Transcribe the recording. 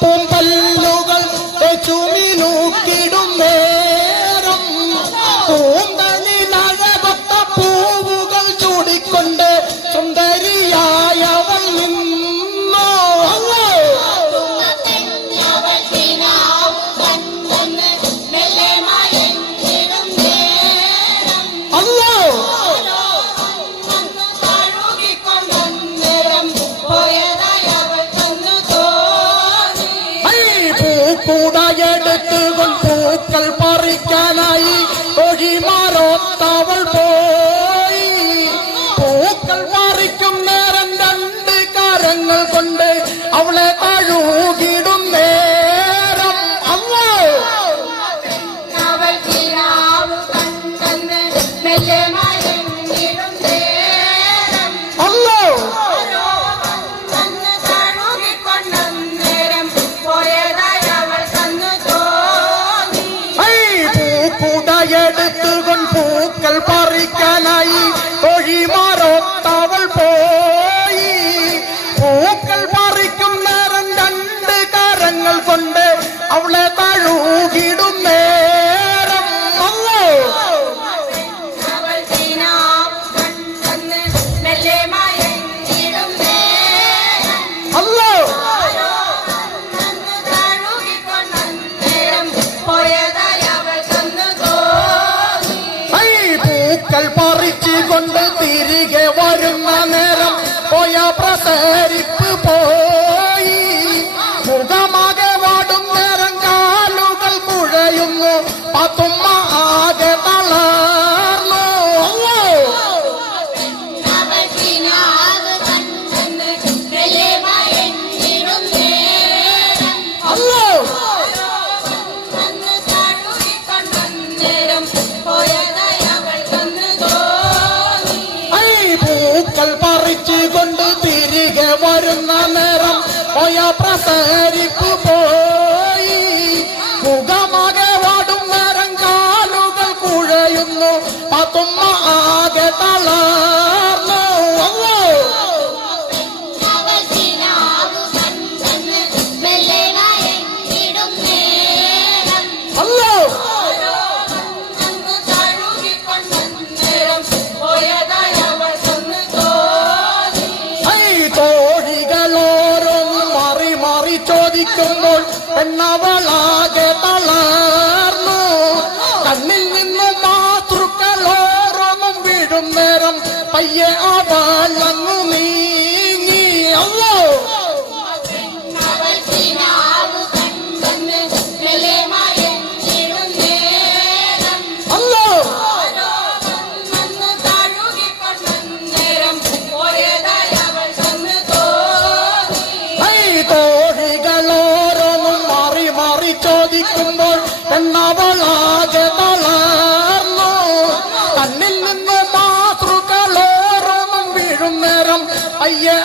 പൂമ്പല്ലുകൾ ചുമിനൂക്കിടും നേരം പൂന്തളിലഴകൊത്ത പൂവുകൾ ചൂടിക്കൊണ്ട് സുന്ദരിയായവൾ നിന്നോ. പൂക്കുടയെടുത്തുകൊണ്ട് പൂക്കൾ പറിക്കാനായി ഒഴിമാറോത്തവൾ പോയി. പൂക്കൾ പറിക്കും നേരം രണ്ട് കരങ്ങൾ കൊണ്ട് അവളെ തഴുകിടും നേരം അല്ലോ. എടുത്തുകൊണ്ട് പൂക്കൾ പറിക്കാനായി ഒഴിമാറോത്തവൾ പോയി. പൂക്കൾ പറിക്കും നേരം രണ്ട് കരങ്ങൾ കൊണ്ട് അവളെ തഴുകിടും നേരം അല്ലോ. അല്ലോ പൂക്കൾ പറിച്ചുകൊണ്ട് തിരികെ വരുന്ന നേരം പോയ പ്രസരിപ്പ് പോയി. മുഖമാകെ വാടും നേരം കാലുകൾ കുഴയുന്നു പത്തുമ്മ ആകെ തളർന്നു. അല്ലോ പൂക്കൾ പറിച്ചുകൊണ്ട് തിരികെ വരുന്ന നേരം പോയ പ്രസരിപ്പ് പോയി. മുഖമാകെ വാടും നേരം കാലുകൾ കുഴയുന്നു പത്തുമ്മ ആകെ തളർന്നു. അല്ലോ ചോദിക്കുമ്പോൾ പെണ്ണവളാകെ തളർന്നു. കണ്ണിൽ നിന്നും മാതൃക്കളോരോന്നും വീഴും നേരം പയ്യെ അവളങ്ങു നീങ്ങി. അല്ലോ അല്ലോ തോഴികളോരോന്നും മാറി മാറി ചോദിക്കുമ്പോൾ പെണ്ണവളാകെ തളർന്നു. കണ്ണിൽ നിന്ന് മാതൃകളോരോന്നും വീഴും നേരം അയ്യെ